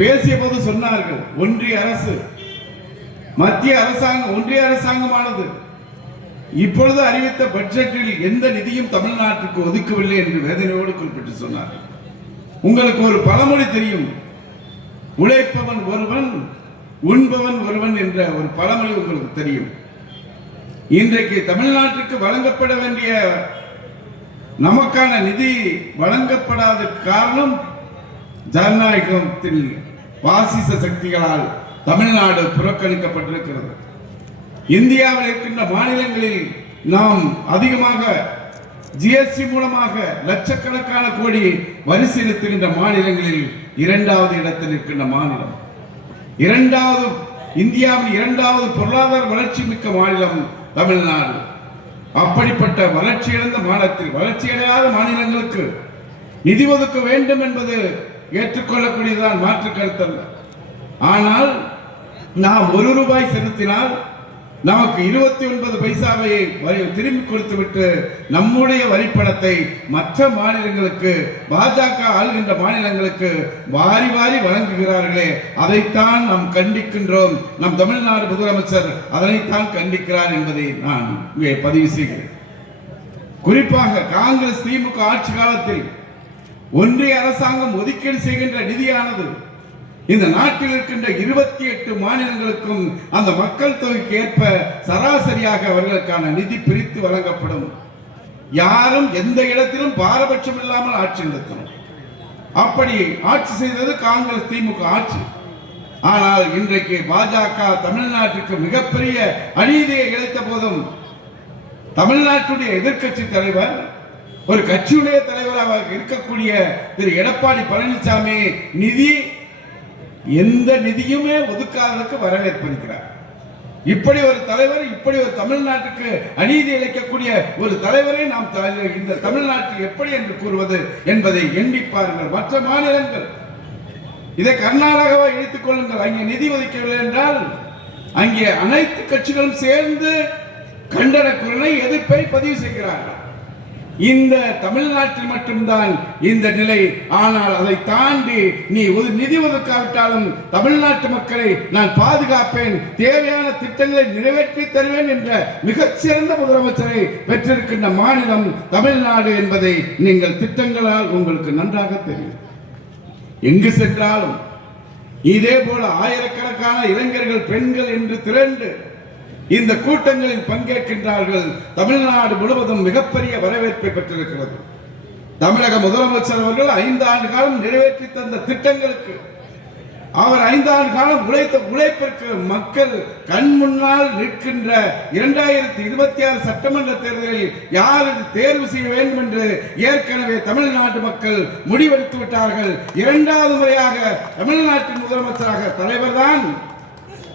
பேசிய போது சொன்னார்கள், ஒன்றிய அரசு மத்திய அரசாங்கம் ஒன்றிய அரசாங்கமானது இப்பொழுது அறிவித்த பட்ஜெட்டில் எந்த நிதியும் தமிழ்நாட்டுக்கு ஒதுக்கவில்லை என்று வேதனையோடு குறிப்பிட்டு சொன்னார். உங்களுக்கு ஒரு பழமொழி தெரியும், உழைப்பவன் ஒருவன் உண்பவன் ஒருவன் என்ற ஒரு பழமொழி உங்களுக்கு தெரியும். இன்றைக்கு தமிழ்நாட்டுக்கு வழங்கப்பட வேண்டிய நமக்கான நிதி வழங்கப்படாத காரணம் ஜனநாயகத்தில் பாசிச சக்திகளால் தமிழ்நாடு புறக்கணிக்கப்பட்டிருக்கிறது. இந்தியாவில் இருக்கின்ற மாநிலங்களில் நாம் அதிகமாக ஜிஎஸ்டி மூலமாக லட்சக்கணக்கான கோடி வரி செலுத்துகின்ற மாநிலங்களில் இரண்டாவது இடத்தில் இருக்கின்ற மாநிலம், இந்தியாவில் இரண்டாவது பொருளாதார வளர்ச்சி மிக்க மாநிலம் தமிழ்நாடு. அப்படிப்பட்ட வளர்ச்சியடைந்த மாநிலத்தில் வளர்ச்சியடையாத மாநிலங்களுக்கு நிதி ஒதுக்க வேண்டும் என்பது ஏற்றுக்கொள்ளக்கூடியதான், மாற்று கருத்தல்ல. ஆனால் நாம் ₹1 செலுத்தினால் நமக்கு 29 பைசாவை திரும்பி கொடுத்துவிட்டு நம்முடைய வரிப்பணத்தை மற்ற மாநிலங்களுக்கு, பாஜக ஆளுகின்ற மாநிலங்களுக்கு வாரி வாரி வழங்குகிறார்களே, அதைத்தான் நாம் கண்டிக்கின்றோம். நம் தமிழ்நாடு முதலமைச்சர் அதனைத்தான் கண்டிக்கிறார் என்பதை நான் இங்கே பதிவு செய்கிறேன். குறிப்பாக காங்கிரஸ் திமுக ஆட்சி காலத்தில் ஒன்றிய அரசாங்கம் ஒதுக்கீடு செய்கின்ற நிதியானது இந்த நாட்டில் இருக்கின்ற 28 மாநிலங்களுக்கும் அந்த மக்கள் தொகைக்கு ஏற்ப சராசரியாக அவர்களுக்கான நிதி பிரித்து வழங்கப்படும். யாரும் எந்த இடத்திலும் பாரபட்சம் இல்லாமல் ஆட்சி நடத்தணும். அப்படி ஆட்சி செய்தது காங்கிரஸ் திமுக ஆட்சி. ஆனால் இன்றைக்கு பாஜக தமிழ்நாட்டிற்கு மிகப்பெரிய அநீதியை இழைத்த போதும் தமிழ்நாட்டுடைய எதிர்க்கட்சி தலைவர், ஒரு கட்சியுடைய தலைவராக இருக்கக்கூடிய திரு எடப்பாடி பழனிசாமி எந்த நிதியுமே ஒதுக்காததற்கு வரவேற்பளிக்கிறார். இப்படி ஒரு தலைவர், இப்படி ஒரு தமிழ்நாட்டுக்கு அநீதி இழைக்கக்கூடிய ஒரு தலைவரை நாம் இந்த தமிழ்நாட்டில் எப்படி என்று கூறுவது என்பதை எண்ணி பாருங்கள். மற்ற மாநிலங்கள் இதை கர்நாடகாவை இணைத்துக் கொள்ளுங்கள். அங்கே நிதி ஒதுக்கவில்லை என்றால் அங்கே அனைத்து கட்சிகளும் சேர்ந்து கண்டன குரலை, எதிர்ப்பை பதிவு செய்கிறார்கள். இந்த தமிழ்நாட்டில் மட்டும்தான் இந்த நிலை. ஆனால் அதை தாண்டி நீ நிதி ஒதுக்காவிட்டாலும் தமிழ்நாட்டு மக்களை நான் பாதுகாப்பேன், தேவையான திட்டங்களை நிறைவேற்றி தருவேன் என்ற மிகச்சிறந்த முதலமைச்சரை பெற்றிருக்கின்ற மாநிலம் தமிழ்நாடு என்பதை நீங்கள் திட்டங்களால் உங்களுக்கு நன்றாக தெரியும். எங்கு சென்றாலும் இதே போல ஆயிரக்கணக்கான இளைஞர்கள், பெண்கள் என்று திரண்டு இந்த கூட்டங்களில் பங்கேற்கின்றார்கள். தமிழ்நாடு முழுவதும் மிகப்பெரிய வரவேற்பை பெற்றிருக்கிறது. தமிழக முதலமைச்சர் அவர்கள் 5 ஆண்டு காலம் நிறைவேற்றி தந்த திட்டங்களுக்கு, அவர் 5 ஆண்டு காலம் உழைத்த உழைப்பிற்கு மக்கள் கண் முன்னால் நிற்கின்ற 2026 சட்டமன்ற தேர்தலில் யார் தேர்வு செய்ய வேண்டும் என்று ஏற்கனவே தமிழ்நாட்டு மக்கள் முடிவெடுத்து விட்டார்கள். 2வது முறையாக தமிழ்நாட்டின் முதலமைச்சராக தலைவர் தான்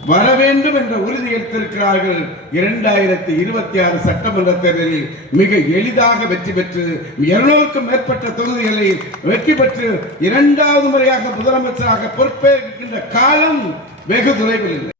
வர வேண்டும் என்ற உறுதி எடுத்திருக்கிறார்கள். 2026 சட்டமன்ற தேர்தலில் மிக எளிதாக வெற்றி பெற்று 200க்கும் மேற்பட்ட தொகுதிகளை வெற்றி பெற்று 2வது முறையாக முதலமைச்சராக பொறுப்பேற்கின்ற காலம் வெகு தொலைவில் இல்லை.